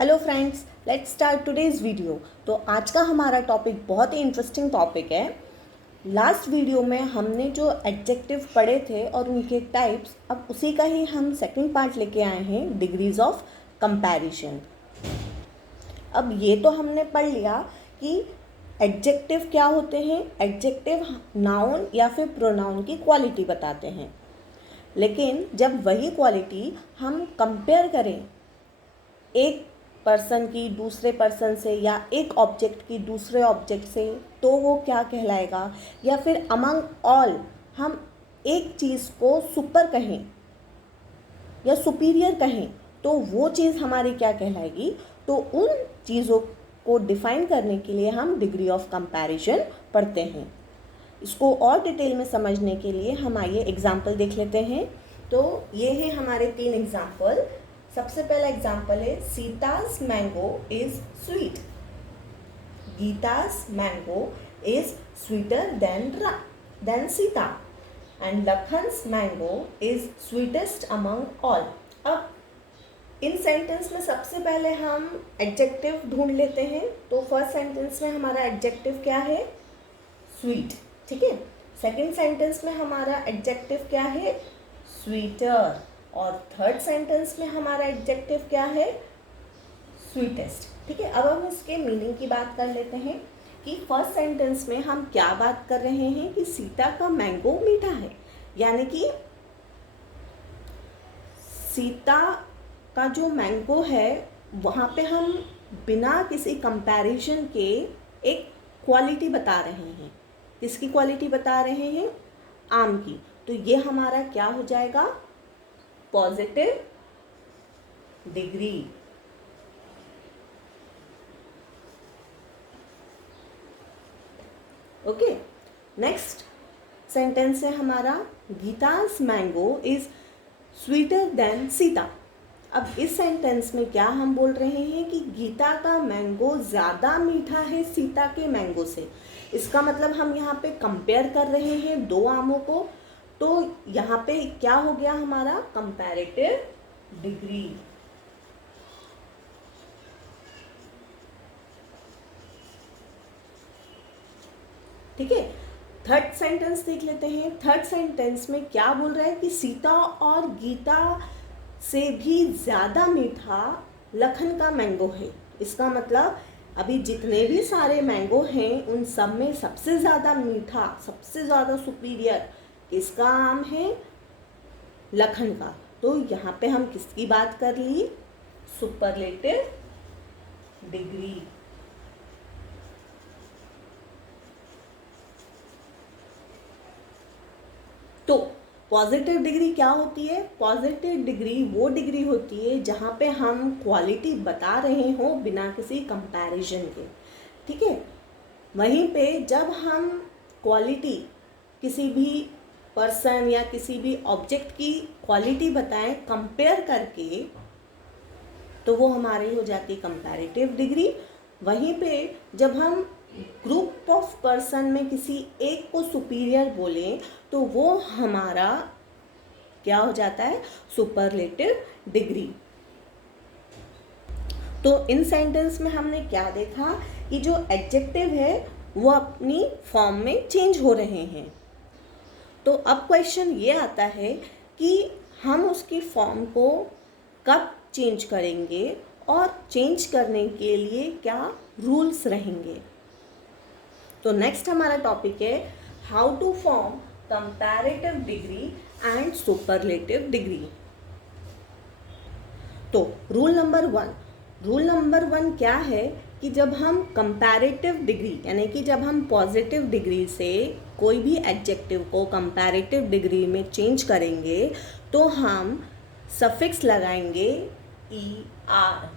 Hello friends, let's start today's video. तो आज का हमारा टॉपिक बहुत ही इंटरेस्टिंग टॉपिक है। लास्ट वीडियो में हमने जो एडजेक्टिव पढ़े थे और उनके टाइप्स, अब उसी का ही हम सेकंड पार्ट लेके आए हैं, डिग्रीज ऑफ कंपैरिजन। अब ये तो हमने पढ़ लिया कि एडजेक्टिव क्या होते हैं। एडजेक्टिव नाउन या फिर प्रोनाउन की क्वालिटी बताते हैं, लेकिन जब वही क्वालिटी हम कंपेयर करें एक पर्सन की दूसरे पर्सन से या एक ऑब्जेक्ट की दूसरे ऑब्जेक्ट से, तो वो क्या कहलाएगा। या फिर अमंग ऑल हम एक चीज़ को सुपर कहें या सुपीरियर कहें, तो वो चीज़ हमारी क्या कहलाएगी। तो उन चीज़ों को डिफाइन करने के लिए हम डिग्री ऑफ कंपैरिजन पढ़ते हैं। इसको और डिटेल में समझने के लिए हम आइए एग्जाम्पल देख लेते हैं। तो ये है हमारे 3 एग्जाम्पल। सबसे पहला एग्जाम्पल है, Sita's mango is sweet. Gita's mango is sweeter than Sita and Lakhan's mango is sweetest among all. अब इन सेंटेंस में सबसे पहले हम एडजेक्टिव ढूंढ लेते हैं। तो फर्स्ट सेंटेंस में हमारा एडजेक्टिव क्या है, स्वीट, ठीक है। सेकंड सेंटेंस में हमारा एडजेक्टिव क्या है, स्वीटर। और थर्ड सेंटेंस में हमारा एडजेक्टिव क्या है, स्वीटेस्ट, ठीक है। अब हम इसके मीनिंग की बात कर लेते हैं कि फर्स्ट सेंटेंस में हम क्या बात कर रहे हैं कि सीता का मैंगो मीठा है, यानी कि सीता का जो मैंगो है वहाँ पे हम बिना किसी कंपैरिजन के एक क्वालिटी बता रहे हैं। किसकी क्वालिटी बता रहे हैं, आम की। तो ये हमारा क्या हो जाएगा, positive degree. Okay, next sentence है हमारा, Geeta's mango is sweeter than Sita. अब इस सेंटेंस में क्या हम बोल रहे हैं कि गीता का मैंगो ज़्यादा मीठा है सीता के मैंगो से। इसका मतलब हम यहाँ पे कंपेयर कर रहे हैं दो आमों को। तो यहाँ पे क्या हो गया हमारा, कंपैरेटिव डिग्री। ठीक है, थर्ड सेंटेंस देख लेते हैं। थर्ड सेंटेंस में क्या बोल रहा है कि सीता और गीता से भी ज़्यादा मीठा लखन का मैंगो है। इसका मतलब अभी जितने भी सारे मैंगो हैं उन सब में सबसे ज़्यादा मीठा, सबसे ज़्यादा सुपीरियर किसका आम है, लखन का। तो यहाँ पे हम किसकी बात कर ली, सुपरलेटिव डिग्री। तो पॉजिटिव डिग्री क्या होती है, पॉजिटिव डिग्री वो डिग्री होती है जहाँ पे हम क्वालिटी बता रहे हो बिना किसी कंपैरिजन के, ठीक है। वहीं पे जब हम क्वालिटी किसी भी पर्सन या किसी भी ऑब्जेक्ट की क्वालिटी बताएं कंपेयर करके, तो वो हमारी हो जाती है कंपैरेटिव डिग्री। वहीं पे जब हम ग्रुप ऑफ पर्सन में किसी एक को सुपीरियर बोलें, तो वो हमारा क्या हो जाता है, सुपरलेटिव डिग्री। तो इन सेंटेंस में हमने क्या देखा कि जो एडजेक्टिव है वो अपनी फॉर्म में चेंज हो रहे हैं। तो अब क्वेश्चन ये आता है कि हम उसकी फॉर्म को कब चेंज करेंगे और चेंज करने के लिए क्या रूल्स रहेंगे। तो नेक्स्ट हमारा टॉपिक है, how to form comparative degree and superlative degree. तो रूल नंबर वन क्या है कि जब हम कंपैरेटिव डिग्री यानी कि जब हम पॉजिटिव डिग्री से कोई भी एडजेक्टिव को कंपैरेटिव डिग्री में चेंज करेंगे, तो हम सफिक्स लगाएंगे ER।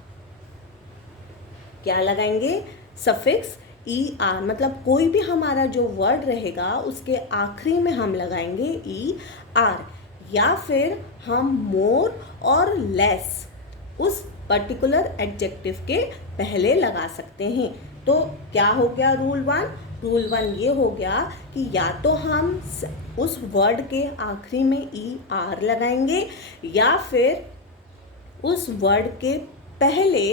क्या लगाएंगे, सफिक्स ER। मतलब कोई भी हमारा जो वर्ड रहेगा उसके आखिरी में हम लगाएंगे ER, या फिर हम मोर और लेस उस पर्टिकुलर एडजेक्टिव के पहले लगा सकते हैं। तो क्या हो गया रूल वन ये हो गया कि या तो हम उस वर्ड के आखिरी में ER लगाएंगे, या फिर उस वर्ड के पहले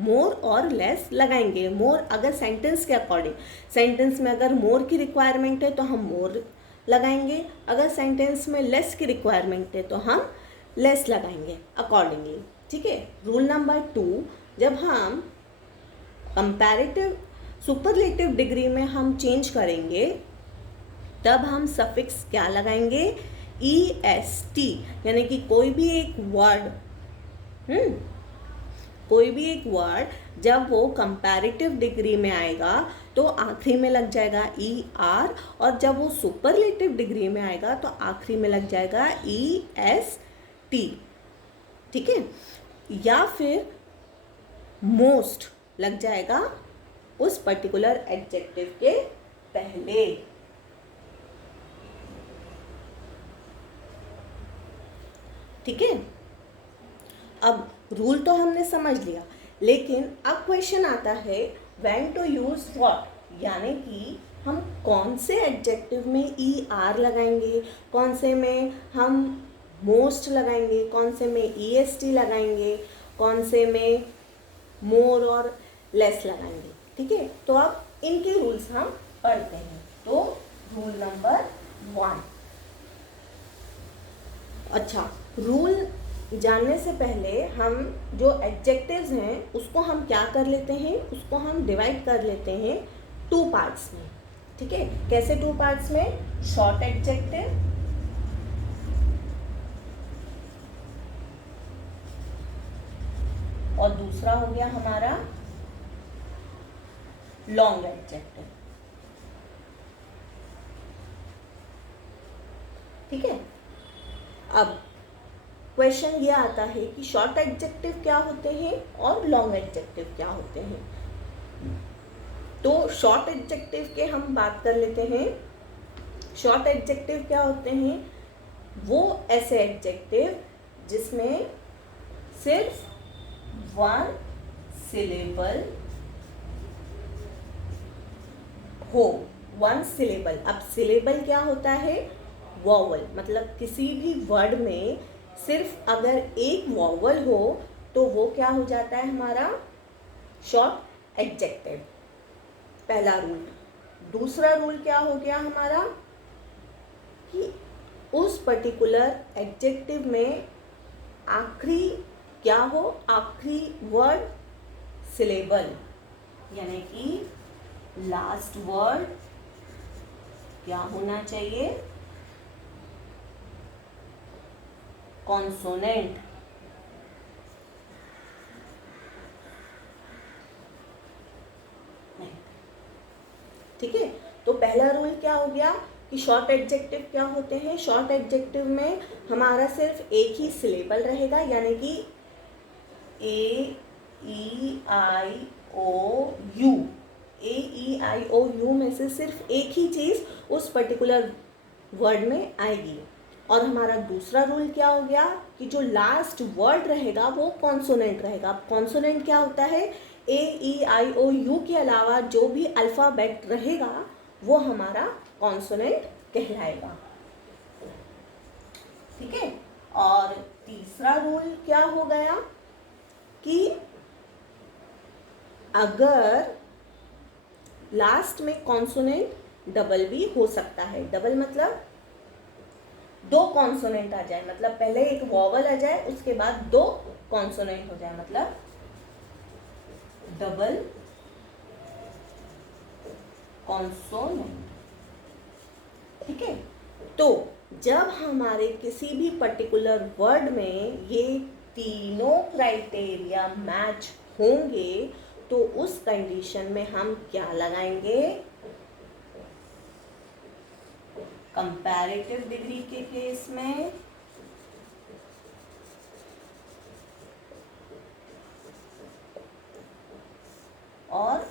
मोर और लेस लगाएंगे। मोर अगर सेंटेंस के अकॉर्डिंग, सेंटेंस में अगर मोर की रिक्वायरमेंट है तो हम मोर लगाएंगे, अगर सेंटेंस में लेस की रिक्वायरमेंट है तो हम लेस लगाएंगे अकॉर्डिंगली। ठीक है। रूल नंबर 2, जब हम कंपैरेटिव सुपरलेटिव डिग्री में हम चेंज करेंगे तब हम सफिक्स क्या लगाएंगे, EST, यानी कि कोई भी एक वर्ड जब वो कंपैरेटिव डिग्री में आएगा तो आखिरी में लग जाएगा ER, और जब वो सुपरलेटिव डिग्री में आएगा तो आखिरी में लग जाएगा EST। ठीक है। या फिर मोस्ट लग जाएगा उस पर्टिकुलर एडजेक्टिव के पहले। ठीक है। अब रूल तो हमने समझ लिया, लेकिन अब क्वेश्चन आता है व्हेन टू यूज व्हाट, यानी कि हम कौन से एडजेक्टिव में ER लगाएंगे, कौन से में हम मोस्ट लगाएंगे, कौन से में EST लगाएंगे, कौन से में मोर और लेस लगाएंगे। ठीक है। तो अब इनके रूल्स हम पढ़ते हैं। तो रूल नंबर 1, अच्छा, रूल जानने से पहले हम जो एडजेक्टिव्स हैं उसको हम क्या कर लेते हैं, उसको हम डिवाइड कर लेते हैं 2 पार्ट्स में। ठीक है। कैसे 2 पार्ट्स में, शॉर्ट एडजेक्टिव और दूसरा हो गया हमारा लॉन्ग एडजेक्टिव। ठीक है। अब क्वेश्चन ये आता है कि शॉर्ट एडजेक्टिव क्या होते हैं और लॉन्ग एडजेक्टिव क्या होते हैं। तो शॉर्ट एडजेक्टिव के हम बात कर लेते हैं। शॉर्ट एडजेक्टिव क्या होते हैं, वो ऐसे एडजेक्टिव जिसमें सिर्फ 1 सिलेबल हो, 1 सिलेबल। अब सिलेबल क्या होता है, वॉवल, मतलब किसी भी वर्ड में सिर्फ अगर एक वॉवल हो तो वो क्या हो जाता है हमारा शॉर्ट एडजेक्टिव। पहला रूल। दूसरा रूल क्या हो गया हमारा कि उस पर्टिकुलर एडजेक्टिव में आखिरी क्या हो, आखिरी वर्ड सिलेबल, यानी कि लास्ट वर्ड क्या होना चाहिए, कॉन्सोनेंट। ठीक है। तो पहला रूल क्या हो गया कि शॉर्ट एडजेक्टिव क्या होते हैं, शॉर्ट एडजेक्टिव में हमारा सिर्फ एक ही सिलेबल रहेगा, यानी कि AEIOU में से सिर्फ एक ही चीज़ उस पर्टिकुलर वर्ड में आएगी। और हमारा दूसरा रूल क्या हो गया कि जो लास्ट वर्ड रहेगा वो कॉन्सोनेंट रहेगा। कॉन्सोनेंट क्या होता है, AEIOU के अलावा जो भी अल्फ़ाबेट रहेगा वो हमारा कॉन्सोनेंट कहलाएगा। ठीक है। और तीसरा रूल क्या हो गया कि अगर लास्ट में कॉन्सोनेंट डबल भी हो सकता है। डबल मतलब 2 कॉन्सोनेंट आ जाए, मतलब पहले एक वॉवल आ जाए उसके बाद 2 कॉन्सोनेंट हो जाए, मतलब डबल कॉन्सोनेंट। ठीक है। तो जब हमारे किसी भी पर्टिकुलर वर्ड में ये तीनों क्राइटेरिया मैच होंगे तो उस कंडीशन में हम क्या लगाएंगे, कंपैरेटिव डिग्री के केस में और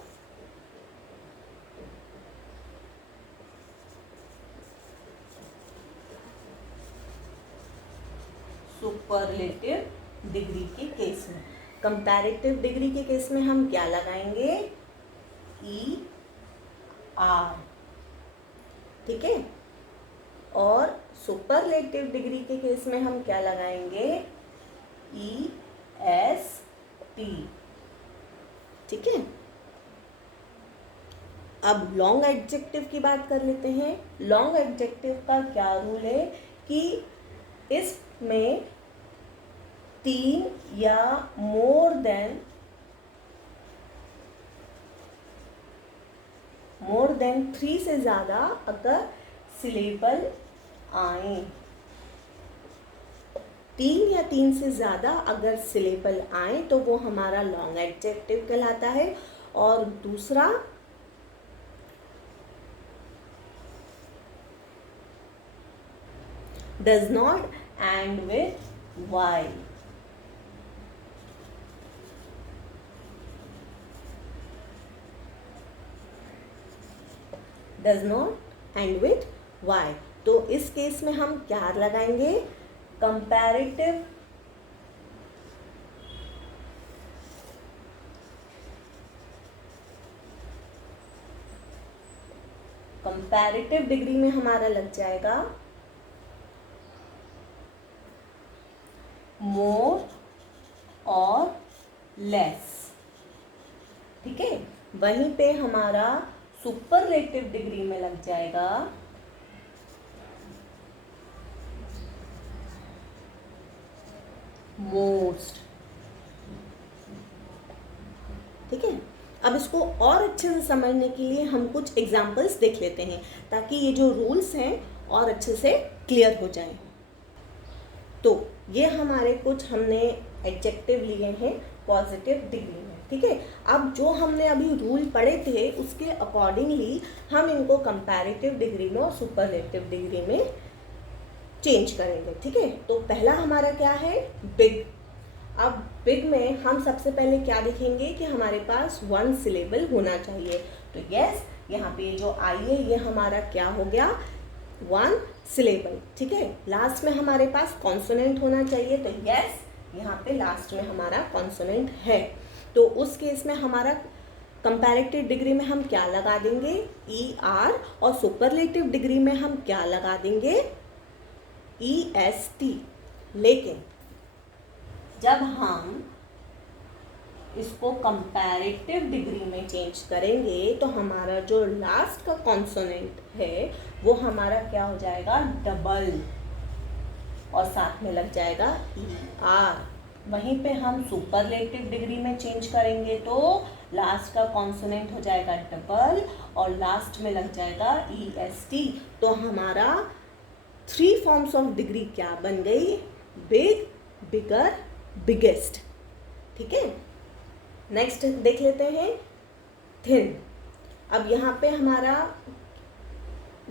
सुपरलेटिव डिग्री के केस में। कंपैरेटिव डिग्री के केस में हम क्या लगाएंगे, ER। ठीक है। और सुपरलेटिव डिग्री के केस में हम क्या लगाएंगे, EST। ठीक है। अब लॉन्ग एडजेक्टिव की बात कर लेते हैं। लॉन्ग एडजेक्टिव का क्या रूल है कि इसमें 3 या मोर देन 3 से ज़्यादा अगर सिलेबल आए, 3 या 3 से ज़्यादा अगर सिलेबल आए तो वो हमारा लॉन्ग एडजेक्टिव कहलाता है। और दूसरा does not end with Y. Does not end with Y, तो इस केस में हम क्या लगाएंगे? कंपैरेटिव डिग्री में हमारा लग जाएगा मोर और लेस। ठीक है, वहीं पे हमारा सुपरलेटिव डिग्री में लग जाएगा मोस्ट। ठीक है, अब इसको और अच्छे से समझने के लिए हम कुछ एग्जाम्पल्स देख लेते हैं ताकि ये जो रूल्स हैं और अच्छे से क्लियर हो जाएं। तो ये हमारे कुछ हमने एडजेक्टिव लिए हैं पॉजिटिव डिग्री में। ठीक है, अब जो हमने अभी रूल पढ़े थे उसके अकॉर्डिंगली हम इनको कंपैरेटिव डिग्री में और सुपरलेटिव डिग्री में चेंज करेंगे। ठीक है, तो पहला हमारा क्या है? बिग। अब बिग में हम सबसे पहले क्या देखेंगे कि हमारे पास 1 सिलेबल होना चाहिए। तो यस, यहाँ पे जो आई है ये हमारा क्या हो गया? 1 सिलेबल। ठीक है, लास्ट में हमारे पास कॉन्सोनेंट होना चाहिए। तो यस, यहाँ पे लास्ट में हमारा कॉन्सोनेंट है। तो उस केस में हमारा कंपैरेटिव डिग्री में हम क्या लगा देंगे? ER। और सुपरलेटिव डिग्री में हम क्या लगा देंगे? EST। लेकिन जब हम इसको कंपैरेटिव डिग्री में चेंज करेंगे तो हमारा जो लास्ट का कॉन्सोनेंट है वो हमारा क्या हो जाएगा? डबल, और साथ में लग जाएगा ER। वहीं पे हम सुपरलेटिव डिग्री में चेंज करेंगे तो लास्ट का कॉन्सोनेंट हो जाएगा डबल और लास्ट में लग जाएगा EST। तो हमारा 3 फॉर्म्स ऑफ डिग्री क्या बन गई? Big, bigger, biggest. ठीक है, नेक्स्ट देख लेते हैं थिन। अब यहाँ पे हमारा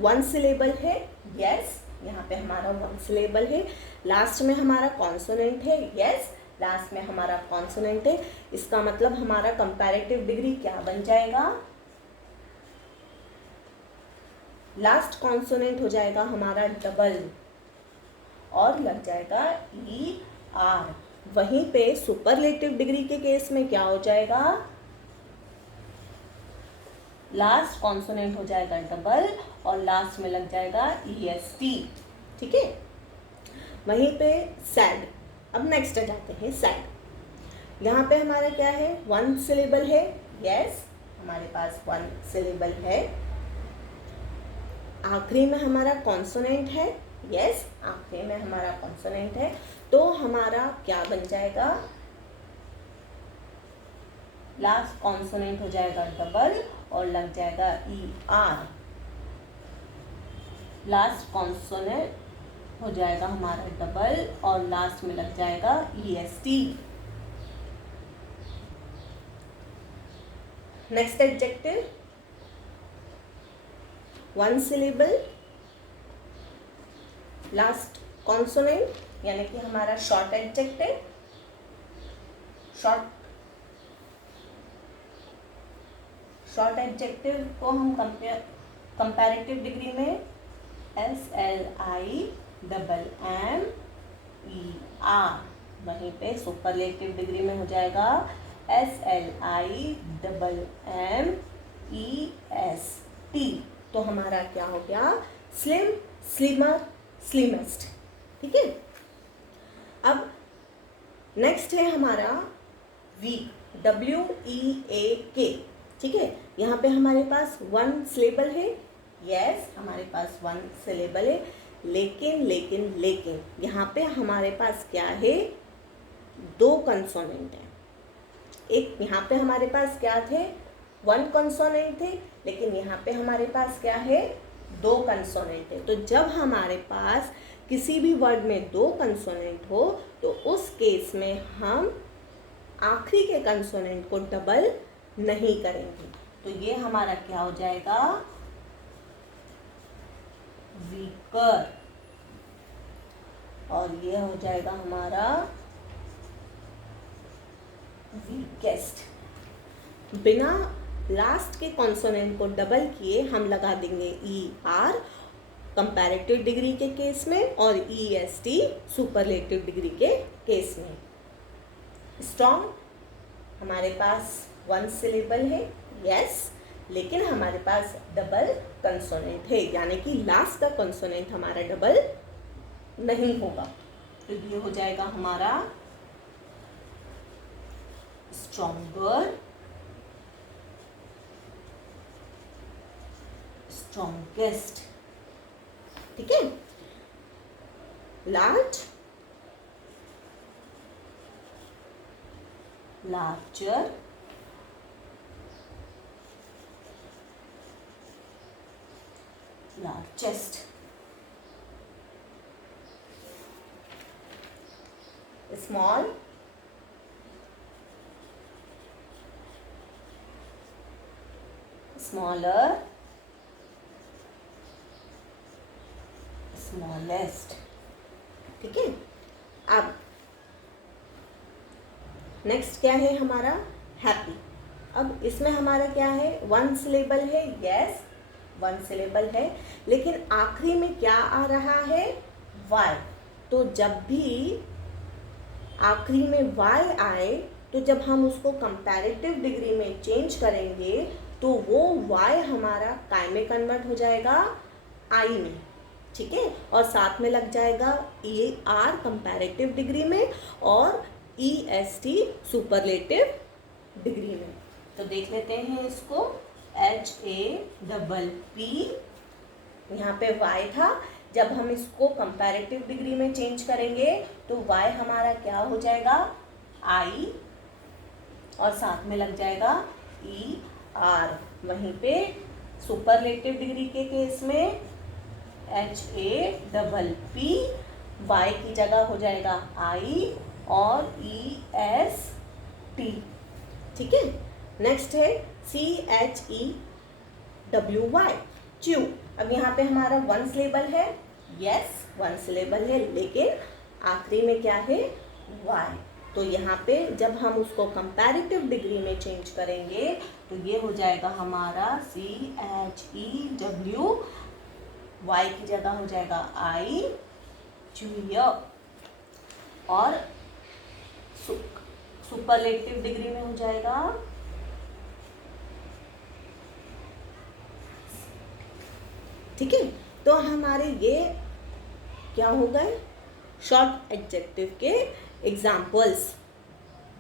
1 सिलेबल है। यस, यहाँ पे हमारा 1 सिलेबल है। लास्ट में हमारा कॉन्सोनेंट है। यस, लास्ट में हमारा कॉन्सोनेंट है। इसका मतलब हमारा कंपैरेटिव डिग्री क्या बन जाएगा? लास्ट कॉन्सोनेंट हो जाएगा हमारा डबल और लग जाएगा ER। वहीं पे सुपरलेटिव डिग्री के केस में क्या हो जाएगा? लास्ट कॉन्सोनेंट हो जाएगा डबल और लास्ट में लग जाएगा EST। ठीक है, वहीं पे सैड। अब नेक्स्ट जाते हैं सैड। यहाँ पे हमारा क्या है? 1 सिलेबल है। यस, हमारे पास 1 सिलेबल है। आखिरी में हमारा कॉन्सोनेंट है। यस, आखिरी में हमारा कॉन्सोनेंट है। तो हमारा क्या बन जाएगा? लास्ट कॉन्सोनेंट हो जाएगा डबल और लग जाएगा ER। लास्ट कॉन्सोनेंट हो जाएगा हमारा डबल और लास्ट में लग जाएगा EST। Next adjective 1 syllable, last consonant यानी कि हमारा शॉर्ट एडजेक्टिव। शॉर्ट एडजेक्टिव को हम कंपैरेटिव डिग्री में SLIMMER। वहीं पे सुपरलेटिव डिग्री में हो जाएगा SLIMMEST। तो हमारा क्या हो गया? Slim, slimmer, slimmest. ठीक है, अब नेक्स्ट है हमारा वीक। WEAK, ठीक है। यहाँ पे हमारे पास वन सिलेबल है, यस हमारे पास वन सिलेबल है, लेकिन लेकिन लेकिन यहाँ पे हमारे पास क्या है, दो कंसोनेंट है। एक यहाँ पे हमारे पास क्या थे, वन कंसोनेंट थे, लेकिन यहाँ पे हमारे पास क्या है, दो कंसोनेंट है। तो जब हमारे पास किसी भी वर्ड में दो कंसोनेंट हो तो उस केस में हम आखिरी के कंसोनेंट को डबल नहीं करेंगे। तो ये हमारा क्या हो जाएगा, वीकर, और ये हो जाएगा हमारा वीकेस्ट। बिना लास्ट के कॉन्सोनेंट को डबल किए हम लगा देंगे ER कंपैरेटिव डिग्री के केस में और EST सुपरलेटिव डिग्री के केस में। स्ट्रॉन्ग हमारे पास वन सिलेबल है, यस, लेकिन हमारे पास डबल कंसोनेंट है, यानी कि लास्ट का कंसोनेंट हमारा डबल नहीं होगा। तो ये हो जाएगा हमारा स्ट्रॉन्गर, स्ट्रॉन्गेस्ट, ठीक है। Large, larger, largest, small, smaller, smallest, ठीक है। अब नेक्स्ट क्या है हमारा, हैप्पी। अब इसमें हमारा क्या है, वन सिलेबल है, यस वन सिलेबल है, लेकिन आखिरी में क्या आ रहा है, वाई। तो जब भी आखिरी में वाई आए तो जब हम उसको कंपैरेटिव डिग्री में चेंज करेंगे तो वो वाई हमारा काय में कन्वर्ट हो जाएगा, आई में, ठीक है, और साथ में लग जाएगा ER कंपैरेटिव डिग्री में और EST सुपरलेटिव डिग्री में। तो देख लेते हैं इसको, HAPP, यहाँ पे y था, जब हम इसको कंपैरेटिव डिग्री में चेंज करेंगे तो y हमारा क्या हो जाएगा, I, और साथ में लग जाएगा ER। वहीं पे सुपरलेटिव डिग्री के केस में HAPP, y की जगह हो जाएगा I और EST, ठीक है। नेक्स्ट है CHEWY, च्यू। अब यहाँ पे हमारा वन सिलेबल है, यस वन सिलेबल है, लेकिन आखिरी में क्या है, वाई। तो यहाँ पे जब हम उसको कंपैरेटिव डिग्री में चेंज करेंगे तो ये हो जाएगा हमारा CHEW, वाई की जगह हो जाएगा I, च्यूय, और सुपरलेटिव डिग्री में हो जाएगा ठीक है। तो हमारे ये क्या हो गए, शॉर्ट एडजेक्टिव के examples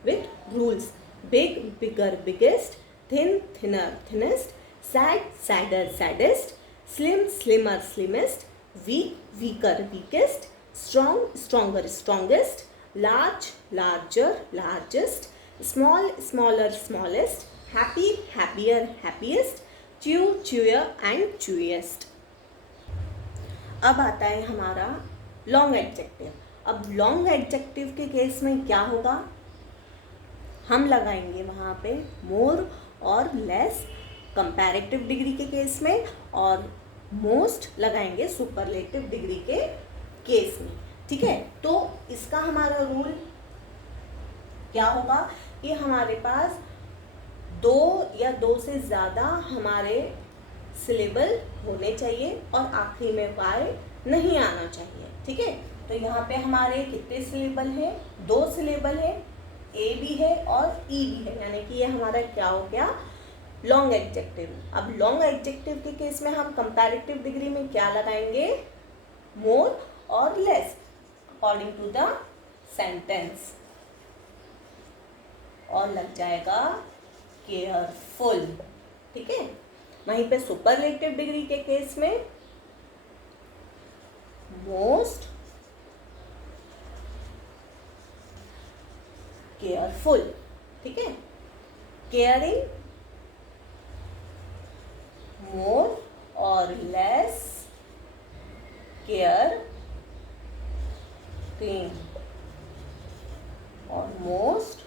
with rules. Big, bigger, biggest, thin, thinner, thinnest, sad, sadder, saddest, slim, slimmer, slimmest, weak, weaker, weakest, strong, stronger, strongest, large, larger, largest, small, smaller, smallest, happy, happier, happiest, chew, chewier and chewiest. अब आता है हमारा long adjective. अब long adjective के case में क्या होगा, हम लगाएंगे वहाँ पे मोर और लेस कंपैरेटिव डिग्री के केस में, और मोस्ट लगाएंगे सुपरलेटिव डिग्री के केस में, ठीक है। तो इसका हमारा रूल क्या होगा कि हमारे पास दो या दो से ज़्यादा हमारे सिलेबल होने चाहिए और आखिरी में वाई नहीं आना चाहिए, ठीक है। तो यहाँ पे हमारे कितने सिलेबल हैं, दो सिलेबल है, ए भी है और ई भी है, यानी कि ये हमारा क्या हो गया, लॉन्ग एडजेक्टिव। अब लॉन्ग एडजेक्टिव के केस में हम कंपैरेटिव डिग्री में क्या लगाएंगे, मोर और less according to the sentence. और लग जाएगा केयरफुल। ठीक है, वहीं पे सुपरलेटिव डिग्री के केस में मोस्ट केयरफुल। ठीक है, केयरिंग, मोर और लेस केयर, क्लीन और मोस्ट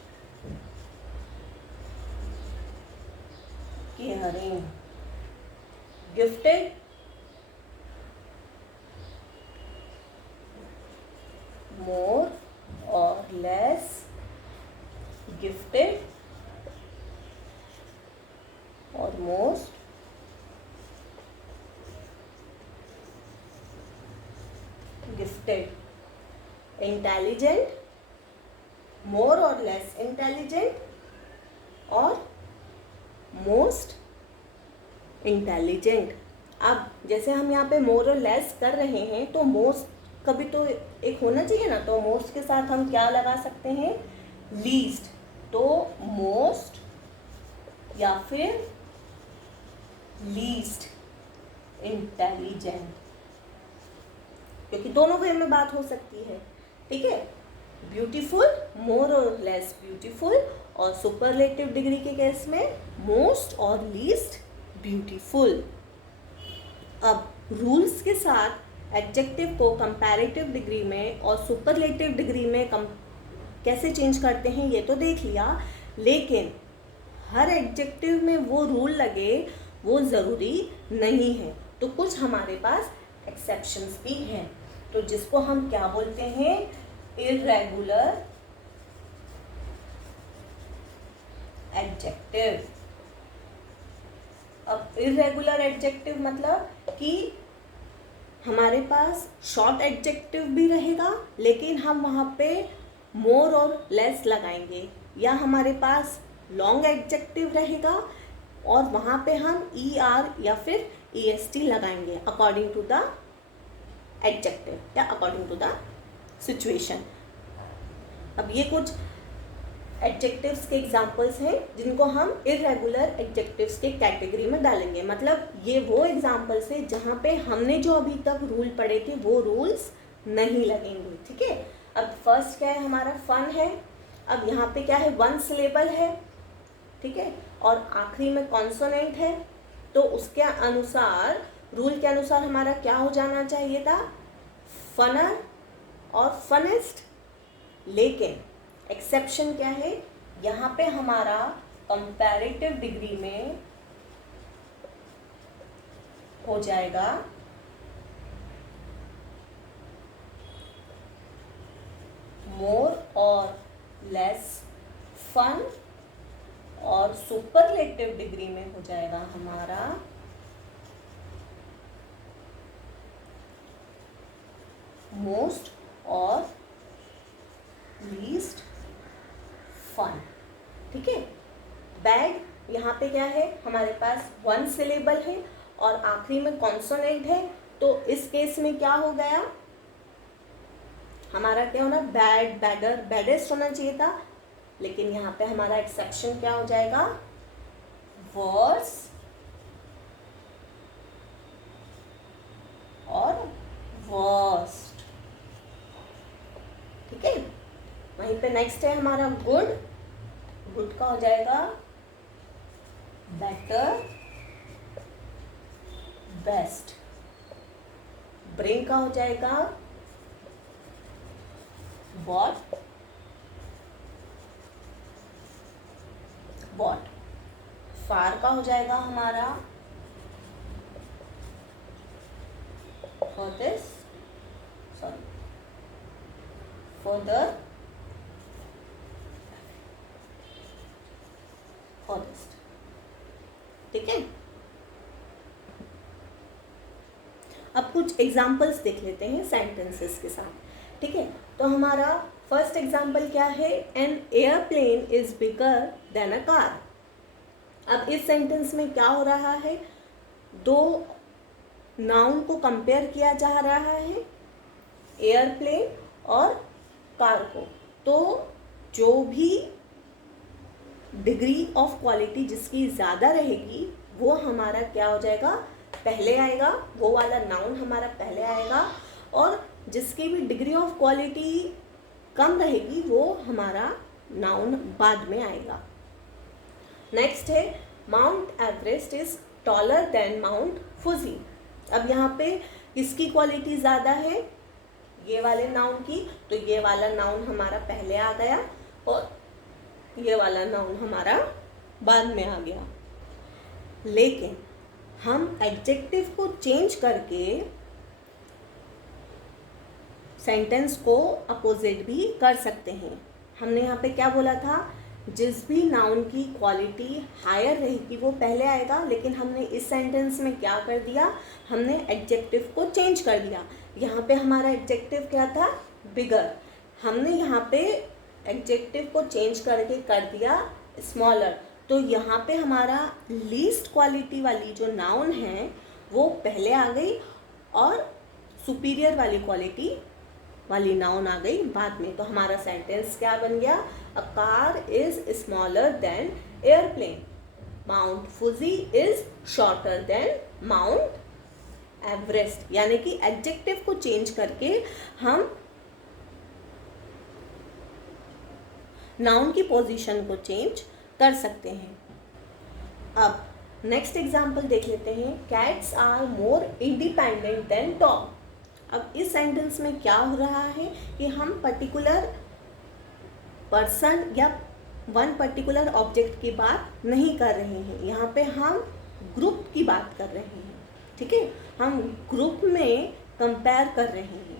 केयरिंग। गिफ्टेड, मोर और लेस गिफ्टेड और मोस्ट गिफ्टेड। इंटेलिजेंट, मोर और लेस इंटेलिजेंट और मोस्ट इंटेलिजेंट। अब जैसे हम यहाँ पे मोर और लेस कर रहे हैं तो मोस्ट कभी तो एक होना चाहिए ना, तो मोस्ट के साथ हम क्या लगा सकते हैं, लीस्ट। तो मोस्ट या फिर लीस्ट इंटेलिजेंट, क्योंकि दोनों वे में बात हो सकती है। ठीक है, ब्यूटीफुल, मोर और लेस ब्यूटीफुल, और सुपरलेटिव डिग्री के केस में मोस्ट और लीस्ट ब्यूटीफुल। अब रूल्स के साथ एडजेक्टिव को कंपैरेटिव डिग्री में और सुपरलेटिव डिग्री में कैसे चेंज करते हैं ये तो देख लिया, लेकिन हर एडजेक्टिव में वो रूल लगे वो ज़रूरी नहीं है। तो कुछ हमारे पास एक्सेप्शंस भी हैं, तो जिसको हम क्या बोलते हैं, इर्रेगुलर एडजेक्टिव। अब इर्रेगुलर एडजेक्टिव मतलब कि हमारे पास शॉर्ट एडजेक्टिव भी रहेगा लेकिन हम वहाँ पे मोर और लेस लगाएंगे, या हमारे पास लॉन्ग एडजेक्टिव रहेगा और वहाँ पे हम ER या फिर EST लगाएंगे अकॉर्डिंग टू द एडजेक्टिव या अकॉर्डिंग टू द सिचुएशन। अब ये कुछ एडजेक्टिव्स के एग्जाम्पल्स हैं जिनको हम इर्रेगुलर एडजेक्टिव्स के कैटेगरी में डालेंगे। मतलब ये वो एग्जाम्पल्स है जहाँ पे हमने जो अभी तक रूल पढ़े थे वो रूल्स नहीं लगेंगे। ठीक है, अब फर्स्ट क्या है हमारा, फन है। अब यहाँ पे क्या है, वन सिलेबल है। ठीक है, और आखिरी में कॉन्सोनेंट है, तो उसके अनुसार रूल के अनुसार हमारा क्या हो जाना चाहिए था, फनर और फनेस्ट। लेकिन एक्सेप्शन क्या है, यहाँ पे हमारा कंपैरेटिव डिग्री में हो जाएगा मोर और लेस फन, और सुपरलेटिव डिग्री में हो जाएगा हमारा मोस्ट और लीस्ट फन। ठीक है, बैग यहाँ पे क्या है, हमारे पास वन सिलेबल है और आखिरी में कॉन्सोनेंट है, तो इस केस में क्या हो गया हमारा, क्या होना, बैड, बैडर, बैडेस्ट होना चाहिए था, लेकिन यहाँ पे हमारा एक्सेप्शन क्या हो जाएगा, वर्स और वर्स्ट। ठीक है, वहीं पे नेक्स्ट है हमारा गुड। गुड का हो जाएगा बेटर, बेस्ट। ब्रिंग का हो जाएगा बॉट, बॉट। फार का हो जाएगा हमारा फर्देस्ट, सॉरी फर्दर, फर्देस्ट। ठीक है, अब कुछ एग्जाम्पल्स देख लेते हैं सेंटेंसेस के साथ। ठीक है, तो हमारा फर्स्ट एग्जाम्पल क्या है, an airplane is bigger than a car. अब इस सेंटेंस में क्या हो रहा है, दो नाउन को कंपेयर किया जा रहा है, एयरप्लेन और कार को। तो जो भी डिग्री ऑफ क्वालिटी जिसकी ज़्यादा रहेगी वो हमारा क्या हो जाएगा, पहले आएगा, वो वाला नाउन हमारा पहले आएगा, और जिसकी भी डिग्री ऑफ क्वालिटी कम रहेगी वो हमारा नाउन बाद में आएगा। नेक्स्ट है mount Everest is taller than Mount Fuji. अब यहाँ पे किसकी क्वालिटी ज़्यादा है, ये वाले नाउन की, तो ये वाला नाउन हमारा पहले आ गया और ये वाला नाउन हमारा बाद में आ गया। लेकिन हम एडजेक्टिव को चेंज करके सेंटेंस को अपोजिट भी कर सकते हैं। हमने यहाँ पे क्या बोला था, जिस भी नाउन की क्वालिटी हायर रहेगी वो पहले आएगा, लेकिन हमने इस सेंटेंस में क्या कर दिया, हमने एडजेक्टिव को चेंज कर दिया। यहाँ पे हमारा एडजेक्टिव क्या था, बिगर, हमने यहाँ पे एडजेक्टिव को चेंज करके कर दिया स्मॉलर, तो यहाँ पे हमारा लीस्ट क्वालिटी वाली जो नाउन है वो पहले आ गई और सुपीरियर वाली क्वालिटी वाली नाउन आ गई बाद में। तो हमारा सेंटेंस क्या बन गया, a car is smaller than airplane, Mount Fuji is shorter than mount Everest. यानी कि एडजेक्टिव को चेंज करके हम नाउन की पोजीशन को चेंज कर सकते हैं। अब नेक्स्ट एग्जाम्पल देख लेते हैं, cats are more independent than dog. अब इस सेंटेंस में क्या हो रहा है कि हम पर्टिकुलर पर्सन या वन पर्टिकुलर ऑब्जेक्ट की बात नहीं कर रहे हैं, यहाँ पे हम ग्रुप की बात कर रहे हैं, ठीक है, हम ग्रुप में कंपेयर कर रहे हैं।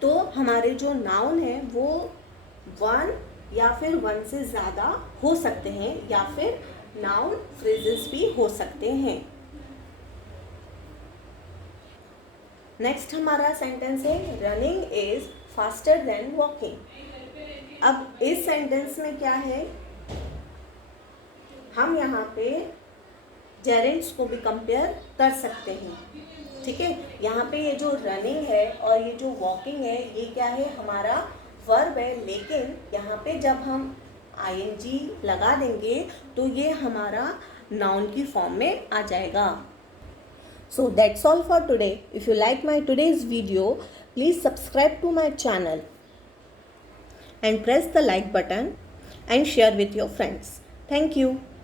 तो हमारे जो नाउन है वो वन या फिर वन से ज़्यादा हो सकते हैं, या फिर नाउन फ्रेजेस भी हो सकते हैं। नेक्स्ट हमारा सेंटेंस है, running is faster than walking. अब इस सेंटेंस में क्या है, हम यहाँ पे जेरेंट्स को भी कंपेयर कर सकते हैं, ठीक है। यहाँ पे ये जो रनिंग है और ये जो वॉकिंग है ये क्या है, हमारा वर्ब है, लेकिन यहाँ पे जब हम ing लगा देंगे तो ये हमारा नाउन की फॉर्म में आ जाएगा। So that's all for today. If you like my today's video, please subscribe to my channel and press the like button and share with your friends. Thank you.